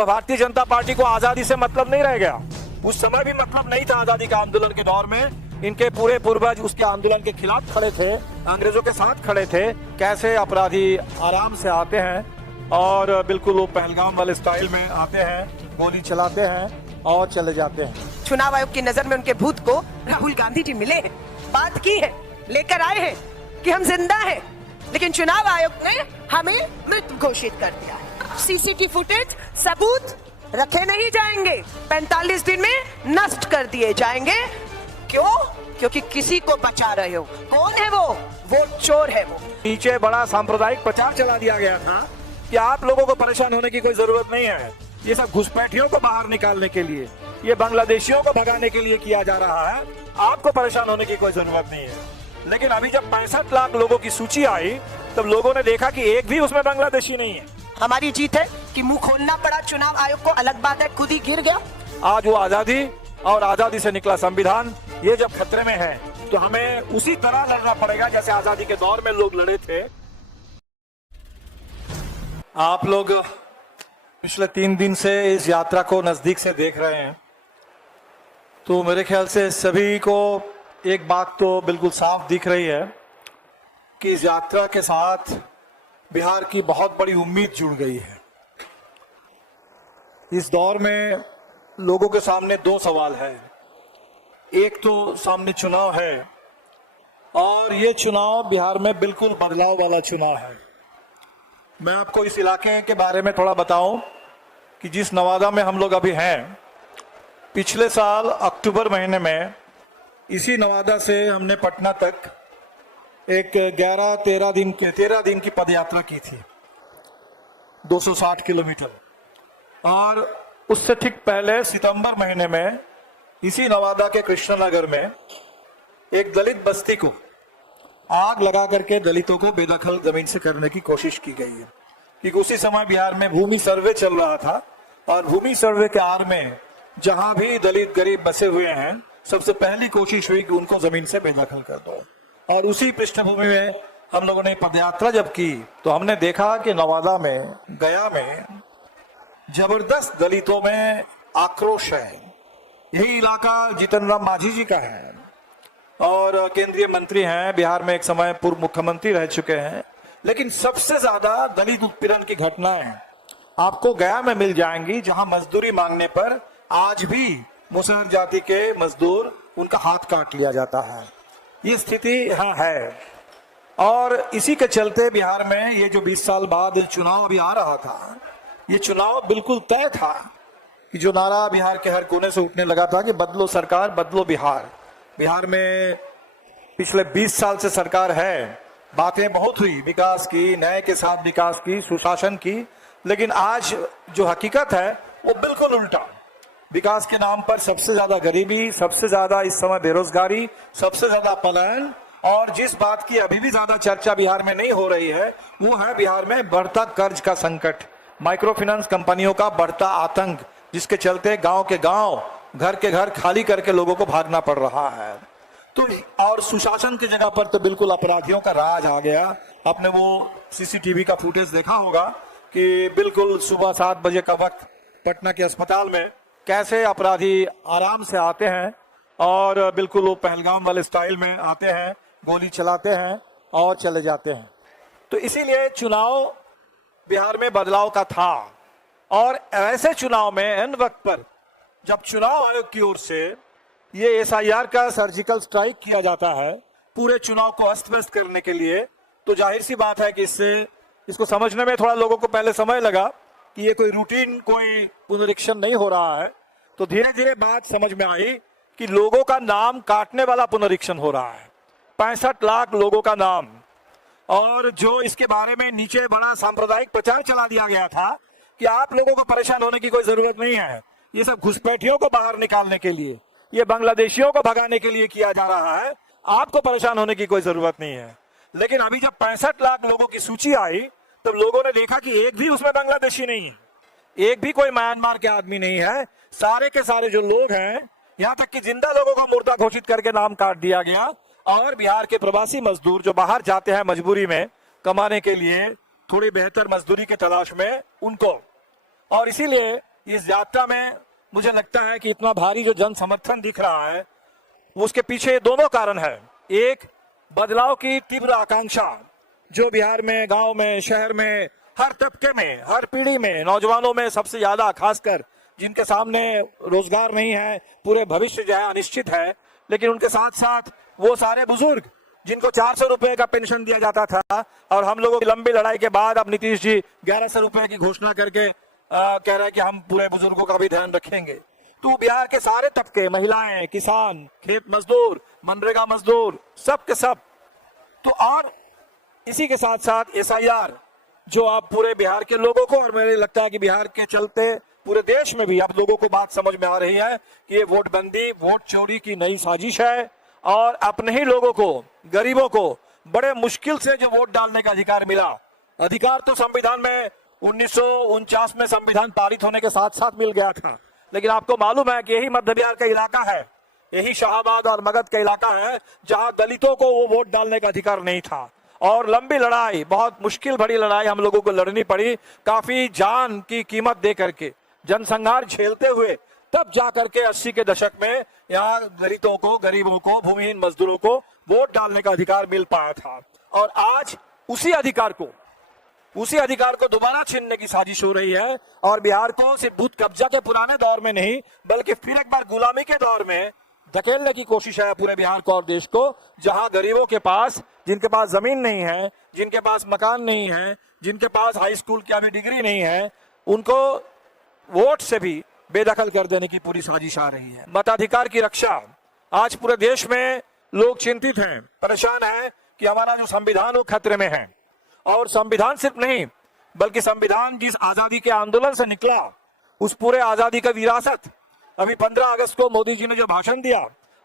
अब भारतीय जनता पार्टी को आजादी से मतलब नहीं रह गया। उस समय भी मतलब नहीं था आजादी का आंदोलन के दौर में। इनके पूरे पूर्वज उसके आंदोलन के खिलाफ खड़े थे, अंग्रेजों के साथ खड़े थे। कैसे अपराधी आराम से आते हैं और बिल्कुल वो पहलगाम वाले स्टाइल में आते हैं, गोली चलाते हैं और चले जाते हैं। चुनाव आयोग की नजर में उनके भूत को राहुल गांधी जी मिले हैं, बात की है, लेकर आए हैं कि हम जिंदा हैं, लेकिन चुनाव आयोग ने हमें मृत घोषित कर दिया है। सीसीटीवी फुटेज सबूत रखे नहीं जाएंगे, 45 दिन में नष्ट कर दिए जाएंगे। क्यों? क्योंकि किसी को बचा रहे हो। कौन है वो चोर है। वो नीचे बड़ा सांप्रदायिक प्रचार चला दिया गया था कि आप लोगों को परेशान होने की कोई जरूरत नहीं है। ये सब घुसपैठियों को बाहर निकालने के लिए, ये बांग्लादेशियों को भगाने के लिए किया जा रहा है। आपको परेशान होने की कोई जरूरत नहीं है। लेकिन अभी जब 65 लाख लोगों की सूची आई तब लोगों ने देखा कि एक भी उसमें बांग्लादेशी नहीं है। हमारी जीत है कि मुंह खोलना पड़ा चुनाव आयोग को, अलग बात है खुद ही गिर गया। आज वो आजादी और आजादी से निकला संविधान ये जब खतरे में है तो हमें उसी तरह लड़ना पड़ेगा जैसे आजादी के दौर में लोग लड़े थे। आप लोग पिछले 3 दिन से इस यात्रा को नजदीक से देख रहे हैं, तो मेरे ख्याल से सभी को एक बात तो बिल्कुल साफ दिख रही है कि इस यात्रा के साथ बिहार की बहुत बड़ी उम्मीद जुड़ गई है। इस दौर में लोगों के सामने 2 सवाल है। एक तो सामने चुनाव है और ये चुनाव बिहार में बिल्कुल बदलाव वाला चुनाव है। मैं आपको इस इलाके के बारे में थोड़ा बताऊं कि जिस नवादा में हम लोग अभी हैं, पिछले साल अक्टूबर महीने में इसी नवादा से हमने पटना तक एक 13 दिन की पदयात्रा की थी, 260 किलोमीटर। और उससे ठीक पहले सितंबर महीने में इसी नवादा के कृष्णनगर में एक दलित बस्ती को आग लगा करके दलितों को बेदखल जमीन से करने की कोशिश की गई है। क्योंकि उसी समय बिहार में भूमि सर्वे चल रहा था और भूमि सर्वे के आड़ में जहां भी दलित गरीब बसे हुए हैं, सबसे पहली कोशिश हुई कि उनको जमीन से बेदखल कर दो। और उसी पृष्ठभूमि में हम लोगों ने पदयात्रा जब की तो हमने देखा कि नवादा में, गया में जबरदस्त दलितों में आक्रोश है। यही इलाका जीतन राम मांझी जी का है और केंद्रीय मंत्री हैं, बिहार में एक समय पूर्व मुख्यमंत्री रह चुके हैं। लेकिन सबसे ज्यादा दलित उत्पीड़न की घटनाएं आपको गया में मिल जाएंगी, जहां मजदूरी मांगने पर आज भी मुसहर जाति के मजदूर उनका हाथ काट लिया जाता है। ये स्थिति यहाँ है और इसी के चलते बिहार में ये जो 20 साल बाद चुनाव अभी आ रहा था, ये चुनाव बिल्कुल तय था कि जो नारा बिहार के हर कोने से उठने लगा था कि बदलो सरकार, बदलो बिहार। बिहार में पिछले 20 साल से सरकार है, बातें बहुत हुई विकास की, न्याय के साथ विकास की, सुशासन की, लेकिन आज जो हकीकत है वो बिल्कुल उल्टा। विकास के नाम पर सबसे ज्यादा गरीबी, सबसे ज्यादा इस समय बेरोजगारी, सबसे ज्यादा पलायन, और जिस बात की अभी भी ज्यादा चर्चा बिहार में नहीं हो रही है वो है बिहार में बढ़ता कर्ज का संकट, माइक्रो फाइनेंस कंपनियों का बढ़ता आतंक, जिसके चलते गांव के गांव, घर के घर खाली करके लोगों को भागना पड़ रहा है। तो और सुशासन की जगह पर तो बिल्कुल अपराधियों का राज आ गया। आपने वो सीसीटीवी का फुटेज देखा होगा कि बिल्कुल सुबह 7 बजे का वक्त पटना के अस्पताल में कैसे अपराधी आराम से आते हैं और बिल्कुल वो पहलगाम वाले स्टाइल में आते हैं, गोली चलाते हैं और चले जाते हैं। तो इसीलिए चुनाव बिहार में बदलाव का था और ऐसे चुनाव में एन वक्त पर जब चुनाव आयोग की ओर से ये एसआईआर का सर्जिकल स्ट्राइक किया जाता है पूरे चुनाव को अस्त व्यस्त करने के लिए, तो जाहिर सी बात है कि इसको समझने में थोड़ा लोगों को पहले समय लगा कि ये कोई रूटीन, कोई पुनरीक्षण नहीं हो रहा है। तो धीरे धीरे बात समझ में आई कि लोगों का नाम काटने वाला पुनरीक्षण हो रहा है, 65 लाख लोगों का नाम। और जो इसके बारे में नीचे बड़ा सांप्रदायिक प्रचार चला दिया गया था कि आप लोगों को परेशान होने की कोई जरूरत नहीं है, ये सब घुसपैठियों को बाहर निकालने के लिए, ये बांग्लादेशियों को भगाने के लिए किया जा रहा है, आपको परेशान होने की कोई जरूरत नहीं है। लेकिन अभी जब 65 लाख लोगों की सूची आई तब लोगों ने देखा कि एक भी उसमें बांग्लादेशी नहीं है, एक भी कोई म्यांमार के आदमी नहीं है। सारे के सारे जो लोग हैं, यहाँ तक कि जिंदा लोगों को मुर्दा घोषित करके नाम काट दिया गया। और बिहार के प्रवासी मजदूर जो बाहर जाते हैं मजबूरी में कमाने के लिए, थोड़ी बेहतर मजदूरी की तलाश में, उनको, और इसीलिए इस यात्रा में मुझे लगता है कि इतना भारी जो जन समर्थन दिख रहा है, उसके पीछे दोनों कारण है। एक, बदलाव की तीव्र आकांक्षा जो बिहार में, गांव में, शहर में, हर तबके में, हर पीढ़ी में, नौजवानों में सबसे ज्यादा, खासकर जिनके सामने रोजगार नहीं है, पूरे भविष्य जो है अनिश्चित है। लेकिन उनके साथ साथ वो सारे बुजुर्ग जिनको 400 रुपए का पेंशन दिया जाता था और हम लोगों की लंबी लड़ाई के बाद अब नीतीश जी 1100 रुपए की घोषणा करके कह रहे हैं कि हम पूरे बुजुर्गों का भी ध्यान रखेंगे। तो बिहार के सारे तबके, महिलाएं, किसान, खेत मजदूर, मनरेगा मजदूर, सब के सब। तो और इसी के साथ साथ SIR जो आप पूरे बिहार के लोगों को, और मुझे लगता है कि बिहार के चलते पूरे देश में भी आप लोगों को बात समझ में आ रही है कि ये वोटबंदी, वोट चोरी की नई साजिश है और अपने ही लोगों को, गरीबों को बड़े मुश्किल से जो वोट डालने का अधिकार मिला, अधिकार तो संविधान में 1949 में संविधान पारित होने के साथ साथ मिल गया था। लेकिन आपको मालूम है कि यही मध्य बिहार का इलाका है, यही शाहाबाद और मगध का इलाका है जहां दलितों को वो वोट डालने का अधिकार नहीं था। और लंबी लड़ाई, बहुत मुश्किल भरी लड़ाई हम लोगों को लड़नी पड़ी, काफी जान की कीमत दे करके, जनसंहार झेलते हुए, तब जाकर के 80 के दशक में यहाँ दलितों को, गरीबों को, भूमिहीन मजदूरों को वोट डालने का अधिकार मिल पाया था। और आज उसी अधिकार को दोबारा छीनने की साजिश हो रही है और बिहार को सिर्फ भूत कब्जा के पुराने दौर में नहीं, बल्कि फिर एक बार गुलामी के दौर में धकेलने की कोशिश है पूरे बिहार को और देश को, जहां गरीबों के पास, जिनके पास जमीन नहीं है, जिनके पास मकान नहीं है, जिनके पास हाई स्कूल की अभी डिग्री नहीं है, उनको वोट से भी बेदखल कर देने की पूरी साजिश आ रही है। मताधिकार की रक्षा, आज पूरे देश में लोग चिंतित हैं, परेशान हैं कि हमारा जो संविधान वो खतरे में है। और संविधान सिर्फ नहीं, बल्कि संविधान जिस आजादी के आंदोलन से निकला, उस पूरे आजादी का विरासत, अभी 15 अगस्त को मोदी जी ने जो भाषण दिया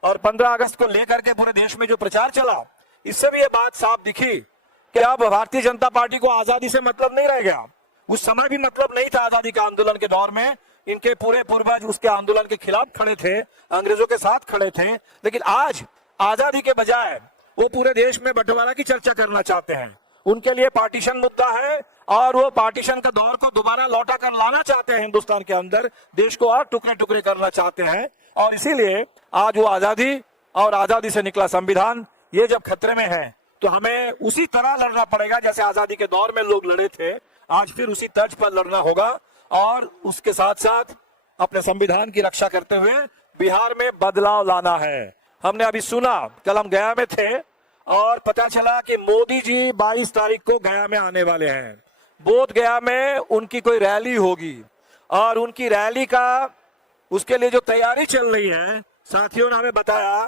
और 15 अगस्त को लेकर के पूरे देश में जो प्रचार चला, इससे भी ये बात साफ दिखी कि अब भारतीय जनता पार्टी को आजादी से मतलब नहीं रह गया। उस समय भी मतलब नहीं था आजादी के आंदोलन के दौर में, इनके पूरे पूर्वज उसके आंदोलन के खिलाफ खड़े थे, अंग्रेजों के साथ खड़े थे। लेकिन आज आजादी के बजाय वो पूरे देश में बंटवारा की चर्चा करना चाहते हैं। उनके लिए पार्टीशन मुद्दा है और वो पार्टीशन का दौर को दोबारा लौटा कर लाना चाहते हैं हिंदुस्तान के अंदर, देश को और टुकड़े टुकड़े करना चाहते हैं। और इसीलिए आज वो आजादी और आजादी से निकला संविधान, ये जब खतरे में है तो हमें उसी तरह लड़ना पड़ेगा जैसे आजादी के दौर में लोग लड़े थे। आज फिर उसी तर्ज पर लड़ना होगा और उसके साथ साथ अपने संविधान की रक्षा करते हुए बिहार में बदलाव लाना है। हमने अभी सुना, कल हम गया में थे और पता चला कि मोदी जी 22 तारीख को गया में आने वाले हैं। बोध गया में उनकी कोई रैली होगी और उनकी रैली का, उसके लिए जो तैयारी चल रही है, साथियों ने हमें बताया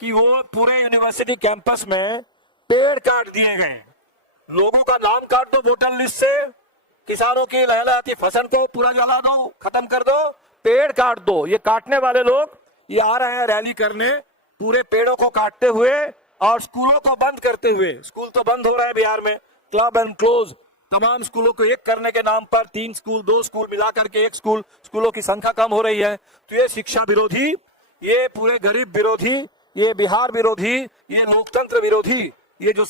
कि वो पूरे यूनिवर्सिटी कैंपस में पेड़ काट दिए गए। लोगों का नाम काट दो वोटर लिस्ट से, किसानों की लहलहाती फसल को पूरा जला दो, खत्म कर दो, पेड़ काट दो। ये काटने वाले लोग ये आ रहे हैं रैली करने, पूरे पेड़ों को काटते हुए और स्कूलों को बंद करते हुए। स्कूल तो बंद हो रहे हैं बिहार में, क्लब एंड क्लोज, तमाम स्कूलों को एक करने के नाम पर 3 स्कूल, 2 स्कूल मिलाकर के 1 स्कूल, स्कूलों की संख्या कम हो रही है। तो ये शिक्षा विरोधी, ये पूरे गरीब विरोधी, ये बिहार विरोधी, ये लोकतंत्र विरोधी, ये जो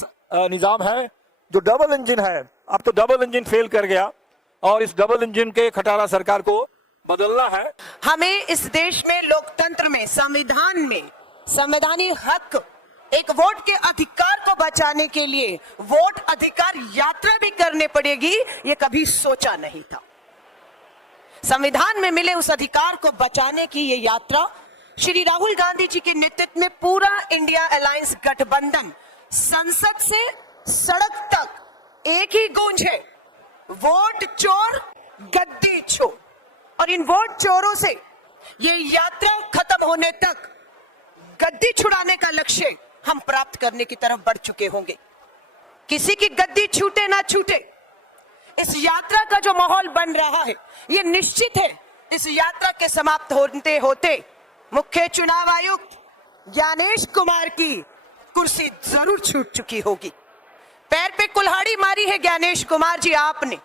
निजाम है, जो डबल इंजन है, अब तो डबल इंजन फेल कर गया और इस डबल इंजन के खटारा सरकार को बदलना है। हमें इस देश में, लोकतंत्र में, संविधान में संवैधानिक हक, एक वोट के अधिकार को बचाने के लिए वोट अधिकार यात्रा भी करनी पड़ेगी, ये कभी सोचा नहीं था। संविधान में मिले उस अधिकार को बचाने की ये यात्रा श्री राहुल गांधी जी के नेतृत्व में पूरा इंडिया अलायंस गठबंधन, संसद से सड़क तक एक ही गूंज है, वोट चोर गद्दी छोड़। और इन वोट चोरों से ये यात्रा खत्म होने तक गद्दी छुड़ाने का लक्ष्य हम प्राप्त करने की तरफ बढ़ चुके होंगे। किसी की गद्दी छूटे ना छूटे, इस यात्रा का जो माहौल बन रहा है, ये निश्चित है इस यात्रा के समाप्त होते होते मुख्य चुनाव आयुक्त ज्ञानेश कुमार की कुर्सी जरूर छूट चुकी होगी। पैर पे कुल्हाड़ी मारी है ज्ञानेश कुमार जी आपने।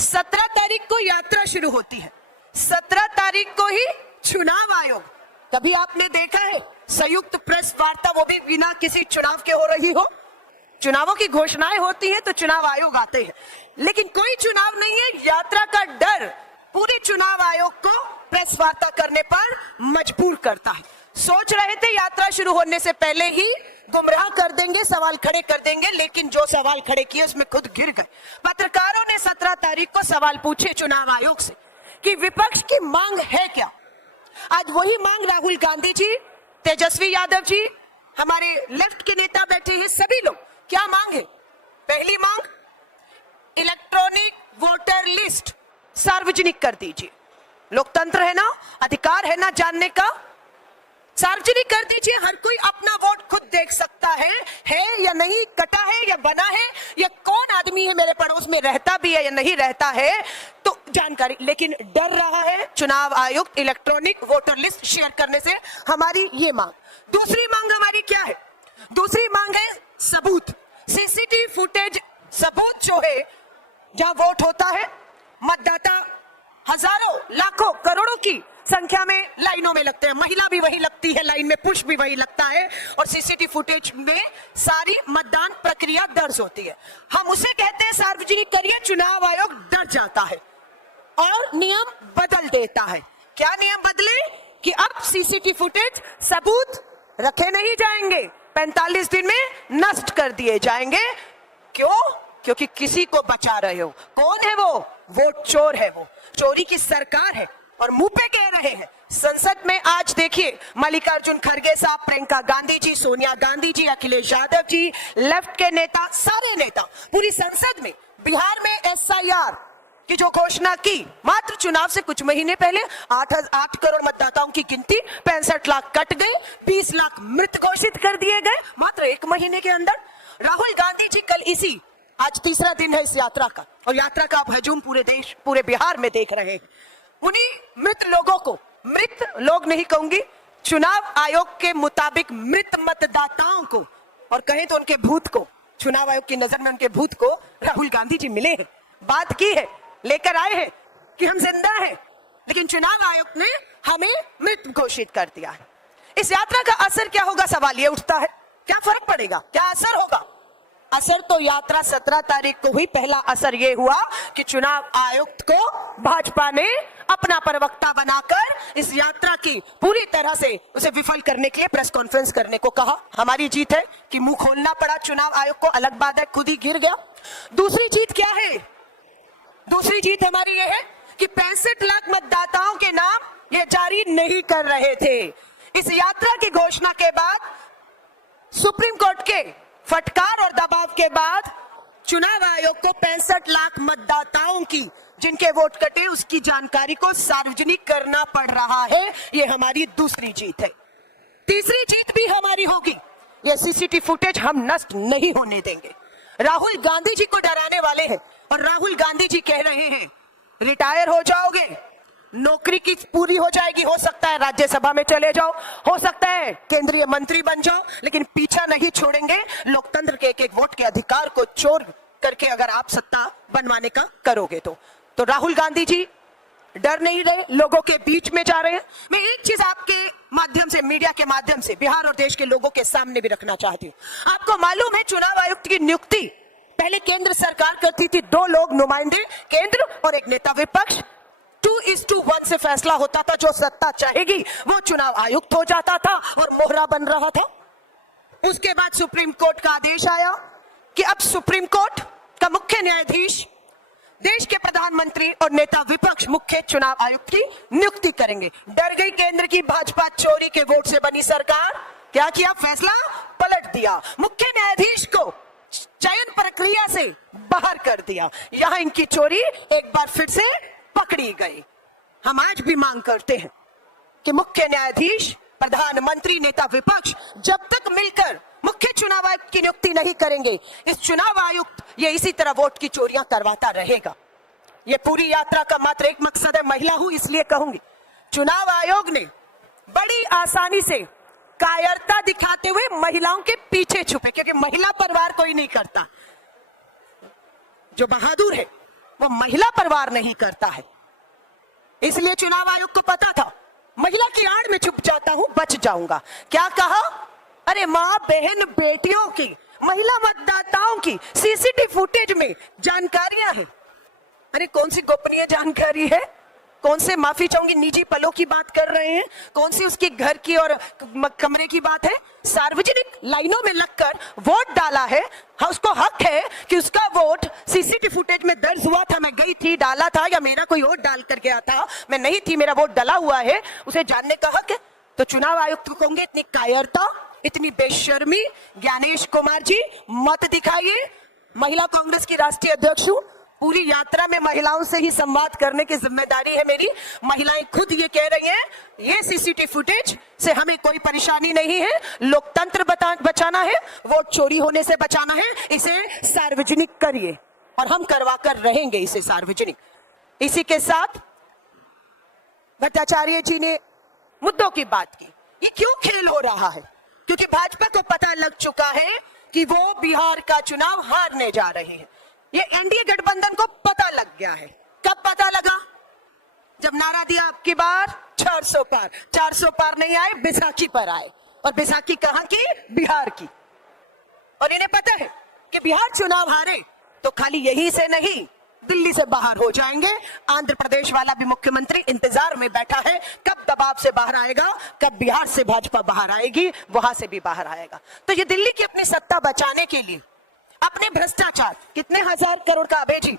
17 तारीख को यात्रा शुरू होती है, 17 तारीख को ही चुनाव आयोग, कभी आपने देखा है संयुक्त प्रेस वार्ता, वो भी बिना किसी चुनाव के हो रही हो? चुनावों की घोषणाएं होती हैं तो चुनाव आयोग आते हैं, लेकिन कोई चुनाव नहीं है। यात्रा का डर पूरे चुनाव आयोग को प्रेस वार्ता करने पर मजबूर करता है। सोच रहे थे यात्रा शुरू होने से पहले ही गुमराह कर देंगे, सवाल खड़े कर देंगे, लेकिन जो सवाल खड़े किए उसमें खुद गिर गए। पत्रकारों ने 17 तारीख को सवाल पूछे चुनाव आयोग से कि विपक्ष की मांग है क्या। आज वही मांग राहुल गांधी जी, तेजस्वी यादव जी, हमारे लेफ्ट के नेता बैठे हैं, सभी लोग क्या मांग है। पहली मांग, इलेक्ट्रॉनिक वोटर लिस्ट सार्वजनिक कर दीजिए। लोकतंत्र है ना, अधिकार है ना जानने का, सार्वजनिक कर दीजिए। हर कोई अपना वोट खुद देख सकता है या नहीं, कटा है या बना है, या कौन आदमी है मेरे पड़ोस में रहता भी है या नहीं रहता है, तो जानकारी। लेकिन डर रहा है चुनाव आयोग इलेक्ट्रॉनिक वोटर लिस्ट शेयर करने से। हमारी ये मांग। दूसरी मांग हमारी क्या है? दूसरी मांग है सबूत, सीसीटीवी फुटेज सबूत जो है, जहां वोट होता है, मतदाता हजारों, लाखों, करोड़ों की संख्या में लाइनों में लगते हैं, महिला भी वही लगती है लाइन में, पुरुष भी वही लगता है, और सीसीटीवी फुटेज में सारी मतदान प्रक्रिया दर्ज होती है। हम उसे कहते हैं सार्वजनिक करिए। चुनाव आयोग डर जाता है और नियम बदल देता है। क्या नियम बदले कि अब सीसीटीवी फुटेज सबूत रखे नहीं जाएंगे, 45 दिन में नष्ट कर दिए जाएंगे। क्यों? क्योंकि किसी को बचा रहे हो। कौन है वो? वोट चोर है, वो चोरी की सरकार है और मुंह पे कह रहे हैं। संसद में आज देखिए, मल्लिकार्जुन खड़गे साहब, प्रियंका गांधी जी, सोनिया गांधी जी, अखिलेश यादव जी, लेफ्ट के नेता, सारे नेता पूरी संसद में बिहार में एसआईआर की जो घोषणा की, मात्र चुनाव से कुछ महीने पहले 8 करोड़ मतदाताओं की गिनती, 65 लाख कट गई, 20 लाख मृत घोषित कर दिए गए मात्र 1 महीने के अंदर। राहुल गांधी जी कल इसी, आज तीसरा दिन है इस यात्रा का, और यात्रा का आप हजूम पूरे देश, पूरे बिहार में देख रहे हैं। उन्हीं मृत लोगों को, मृत लोग नहीं कहूंगी, चुनाव आयोग के मुताबिक मृत मतदाताओं को, और कहें तो उनके भूत को, चुनाव आयोग की नजर में उनके भूत को राहुल गांधी जी मिले हैं, बात की है, लेकर आए हैं कि हम जिंदा हैं, लेकिन चुनाव आयोग ने हमें मृत घोषित कर दिया है। इस यात्रा का असर क्या होगा, सवाल ये उठता है। क्या फर्क पड़ेगा, क्या असर होगा? असर तो यात्रा 17 तारीख को हुई। पहला असर यह हुआ कि चुनाव आयुक्त को भाजपा ने अपना प्रवक्ता बनाकर इस यात्रा की पूरी तरह से उसे विफल करने के लिए प्रेस कॉन्फ्रेंस करने को कहा। हमारी जीत है कि मुंह खोलना पड़ा चुनाव आयोग को, अलग बात है खुद ही गिर गया। दूसरी जीत क्या है? दूसरी जीत हमारी यह है कि 65 लाख मतदाताओं के नाम ये जारी नहीं कर रहे थे। इस यात्रा की घोषणा के बाद, सुप्रीम कोर्ट के फटकार और दबाव के बाद, चुनाव आयोग को 65 लाख मतदाताओं की जिनके वोट कटे उसकी जानकारी को सार्वजनिक करना पड़ रहा है। ये हमारी दूसरी जीत है। तीसरी जीत भी हमारी होगी, ये सीसीटीवी फुटेज हम नष्ट नहीं होने देंगे। राहुल गांधी जी को डराने वाले हैं और राहुल गांधी जी कह रहे हैं रिटायर हो जाओगे, नौकरी की पूरी हो जाएगी, हो सकता है राज्यसभा में चले जाओ, हो सकता है केंद्रीय मंत्री बन जाओ, लेकिन पीछा नहीं छोड़ेंगे लोकतंत्र के एक एक वोट के अधिकार को चोर करके अगर आप सत्ता बनवाने का करोगे तो राहुल गांधी जी डर नहीं रहे, लोगों के बीच में जा रहे हैं। मैं एक चीज आपके माध्यम से, मीडिया के माध्यम से बिहार और देश के लोगों के सामने भी रखना चाहती हूँ। आपको मालूम है चुनाव आयुक्त की नियुक्ति पहले केंद्र सरकार करती थी, 2 लोग नुमाइंदे केंद्र और एक नेता विपक्ष, 2:1 से फैसला होता था, जो सत्ता चाहेगी वो चुनाव आयुक्त हो जाता था और मोहरा बन रहा था। उसके बाद सुप्रीम कोर्ट का आदेश आया कि अब सुप्रीम कोर्ट का मुख्य न्यायाधीश देश के प्रधानमंत्री और नेता विपक्ष मुख्य चुनाव आयुक्त की नियुक्ति करेंगे। डर गई केंद्र की भाजपा, चोरी के वोट से बनी सरकार, क्या किया? फैसला पलट दिया, मुख्य न्यायाधीश को चयन प्रक्रिया से बाहर कर दिया। यहां इनकी चोरी एक बार फिर से पकड़ी गई। हम आज भी मांग करते हैं कि मुख्य न्यायाधीश, प्रधानमंत्री, नेता विपक्ष जब तक मिलकर मुख्य चुनाव आयुक्त की नियुक्ति नहीं करेंगे, इस चुनाव आयुक्त ये इसी तरह वोट की चोरियां करवाता रहेगा। ये पूरी यात्रा का मात्र एक मकसद है, महिला हूं इसलिए कहूंगी, चुनाव आयोग ने बड़ी आसानी से कायरता दिखाते हुए महिलाओं के पीछे छुपे, क्योंकि महिला परिवार कोई नहीं करता, जो बहादुर है वो महिला परिवार नहीं करता है। इसलिए चुनाव आयोग को पता था महिला की आड़ में छुप जाता हूं, बच जाऊंगा। क्या कहा? अरे मां, बहन, बेटियों की, महिला मतदाताओं की सीसीटीवी फुटेज में जानकारियां हैं। अरे कौन सी गोपनीय जानकारी है? कौन से माफी चाहूंगी निजी पलों की बात कर रहे हैं, कौन सी उसके घर की और कमरे की बात है। सार्वजनिक लाइनों में लगकर वोट डाला है, हाँ उसको हक है कि उसका वोट सीसीटीवी फुटेज में दर्ज हुआ था, मैं गई थी, डाला था, या मेरा कोई वोट डाल कर गया था, मैं नहीं थी, मेरा वोट डला हुआ है, उसे जानने का हक है। तो चुनाव आयुक्त को कहूंगे इतनी कायरता, इतनी बेशर्मी, ज्ञानेश कुमार जी मत दिखाइए। महिला कांग्रेस की राष्ट्रीय अध्यक्ष हूं, पूरी यात्रा में महिलाओं से ही संवाद करने की जिम्मेदारी है मेरी। महिलाएं खुद ये कह रही हैं, ये सीसीटीवी फुटेज से हमें कोई परेशानी नहीं है, लोकतंत्र बचाना है, वोट चोरी होने से बचाना है, इसे सार्वजनिक करिए और हम करवा कर रहेंगे इसे सार्वजनिक। इसी के साथ भट्टाचार्य जी ने मुद्दों की बात की। ये क्यों खेल हो रहा है? क्योंकि भाजपा को पता लग चुका है कि वो बिहार का चुनाव हारने जा रहे हैं। ये एनडीए गठबंधन को पता लग गया है। कब पता लगा? जब नारा दिया अब की बार 400 पार। 400 पार नहीं आए, बैसाखी पर आए, और बैसाखी कहां की? बिहार की। और इन्हें पता है कि बिहार चुनाव हारे तो खाली यहीं से नहीं, दिल्ली से बाहर हो जाएंगे। आंध्र प्रदेश वाला भी मुख्यमंत्री इंतजार में बैठा है, कब दबाव से बाहर आएगा, कब बिहार से भाजपा बाहर आएगी, वहां से भी बाहर आएगा। तो ये दिल्ली की अपनी सत्ता बचाने के लिए अपने भ्रष्टाचार, कितने हजार करोड़ का अबेजी,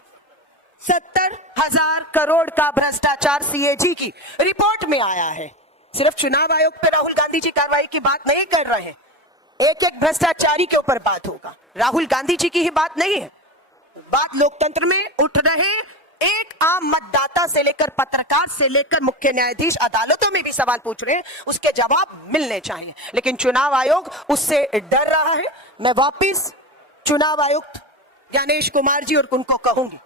70,000 करोड़ का भ्रष्टाचार सीएजी की रिपोर्ट में आया है। सिर्फ चुनाव आयोग पे राहुल गांधी जी कार्रवाई की बात नहीं कर रहे हैं, एक एक भ्रष्टाचारी के ऊपर बात होगा। राहुल गांधी जी की ही बात नहीं है, बात लोकतंत्र में उठ रहे एक आम मतदाता से लेकर पत्रकार से लेकर मुख्य न्यायाधीश अदालतों में भी सवाल पूछ रहे हैं, उसके जवाब मिलने चाहिए। लेकिन चुनाव आयोग उससे डर रहा है। मैं वापिस चुनाव आयुक्त ज्ञानेश कुमार जी और उनको कहूंगी,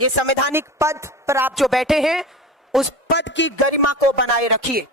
ये संवैधानिक पद पर आप जो बैठे हैं, उस पद की गरिमा को बनाए रखिए।